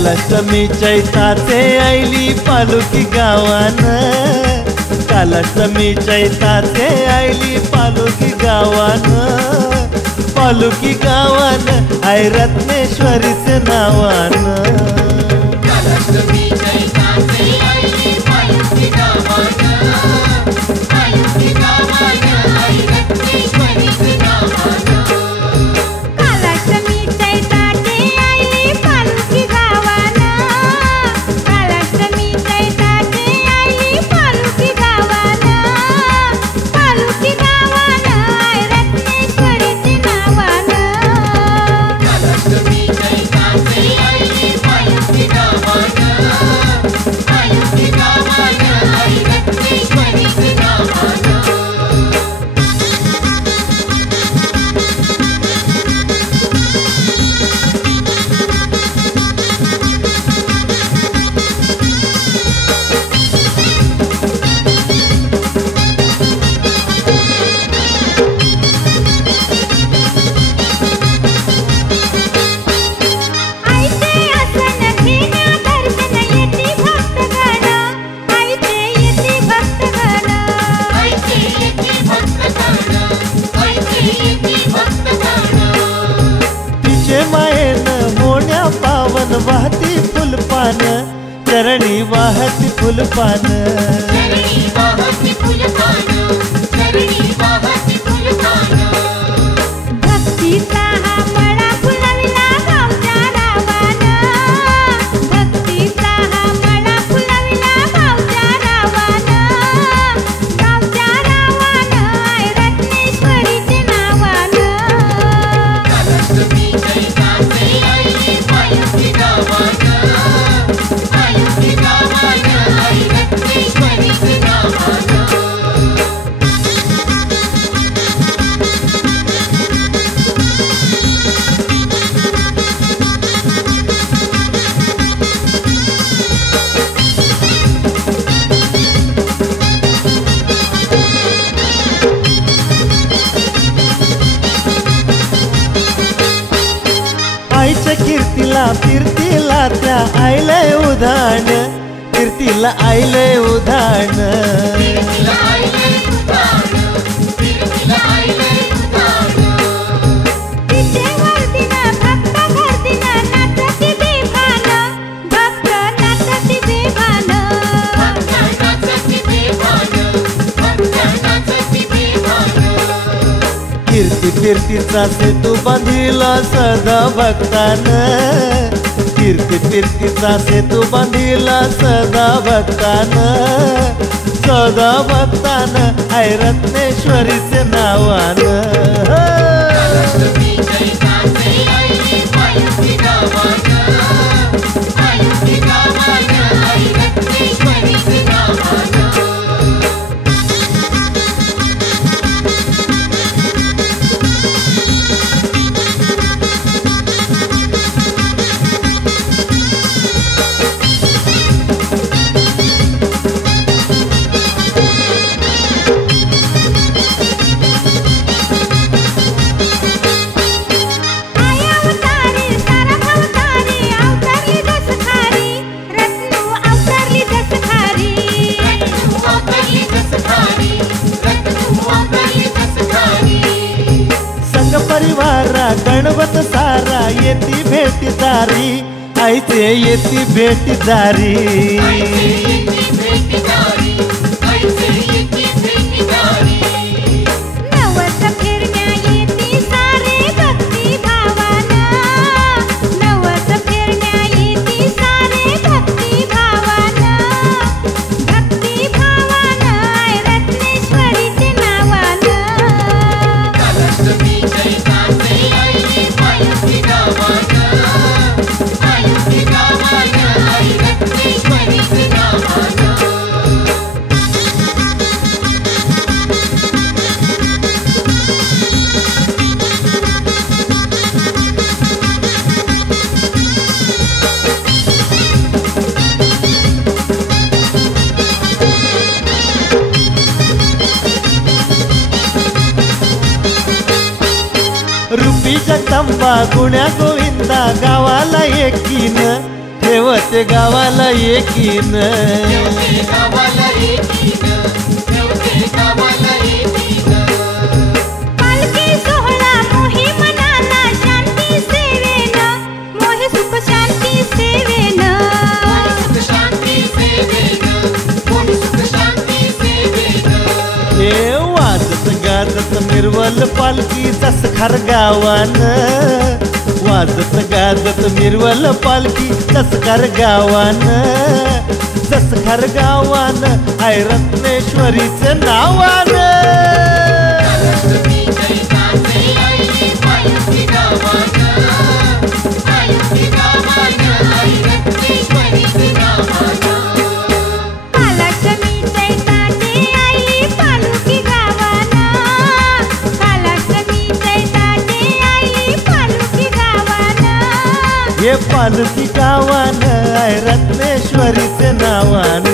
कालाष्टमी चैताचे आईली पालुकी गावान, कालाष्टमी चैताचे आईली पालुकी गावान, पालुकी गावान आई रत्नेश्वरीचे नावान। कालाष्टमी चैताचे आईली पालुकी गावान, पालुकी गावान आई रत्नेश्वरीचे नावान। कालाष्टमी चैताचे आईली पालुकी गावान, कालाष्टमी चैताचे आईली पालुकी गावान, पालुकी गावान आई रत्नेश्वरीचे नावान। कालाष्टमी चैताचे आईली पालुकी गावान, पालुकी गावान आई रत्नेश्वरीचे नावान। आईचे आसन घेण्या दर्शन येती भक्तगण, आईचे येती भक्तगण, आईचे येती भक्तगण, आईचे येती भक्तगण। तिचे मायेन मोण्या पावन वाहती फुलपान, चरणी वाहती फुलपान। चरणी वाहती फुलपान, चरणी वाहती फुलपान। भक्तीचा हा मळा फुलविला गावच्या रावान, भक्तीचा हा मळा फुलविला गावच्या रावान, गावच्या रावान आई रत्नेश्वरीचे नावान। कालाष्टमी चैताचे आईली पालुकी गावान, पालुकी गावान आई रत्नेश्वरीचे नावान। आईच्या कीर्तीला फिरतीला त्या आईलय उधाण, कीर्तीला आईलय उधाण। तिला आईले उधाण, तिला आईले उधाण। तिचे वर्दिन भक्त गर्दिन नाचती बेभान, भक्त नाचती बेभान। भक्त नाचती बेभान, भक्त नाचती बेभान। कीर्ती फिरतीचा सेतू बांधिला सदा भक्तान, कीर्ती फिरतीचा सेतू बांधिला सदा भक्तान, सदा भक्तान आई रत्नेश्वरीचे नावान। कालाष्टमी चैताचे आईली पालुकी गावान, पालुकी गावान आई रत्नेश्वरीचे नावान। आई अवतारी सारा अवतारी अवतारली जस खारी, रत्नू अवतारली जस खारी। रत्नू अवतारली जस खारी, रत्नू अवतारली जस खारी। संग परिवारा गणवत सारा येती भेटीदारी, आईचे येती भेटीदारी। आईचे येती भेटीदारी, आईचे येती भेटीदारी। नवस फिरण्या येती सारे भक्ती भावान, नवस फिरण्या येती सारे भक्ती भावान, भक्ती भावान आई रत्नेश्वरीचे नावान। कालाष्टमी चैताचे आईली पालुकी गावान, पालुकी गावान आई रत्नेश्वरीचे नावान। रूपी जगदंबा गुण्या गोविंदा गावाला एकीन, ठेवते गावाला एकीन ठेवते गावाला एकीनं, ठेवते गावाला एकीनं. पालखी सोहळा मोही मनाला शांती सेवेनं, मोही सुख शांती सेवेनं. सुख शांती सेवेनं, कोणी सुख शांती सेवेनं. हे वाजत गाजत मिरवल पालखी जसखार गावान वाजत गाजत मिरवल पालखी जसखार गावान जसखार गावान आय रत्नेश्वरीचं नावान कालसमी जैताचे आईली पालखी गावानं, पालखी गावानं, आई रत्नेश्वरीचं नावानं. कालाष्टमी चैताचे आईली पालखी गावानं, कालाष्टमी चैताचे आईली पालखी गावानं. हे पालखी गावान आय रत्नेश्वरीचं नावान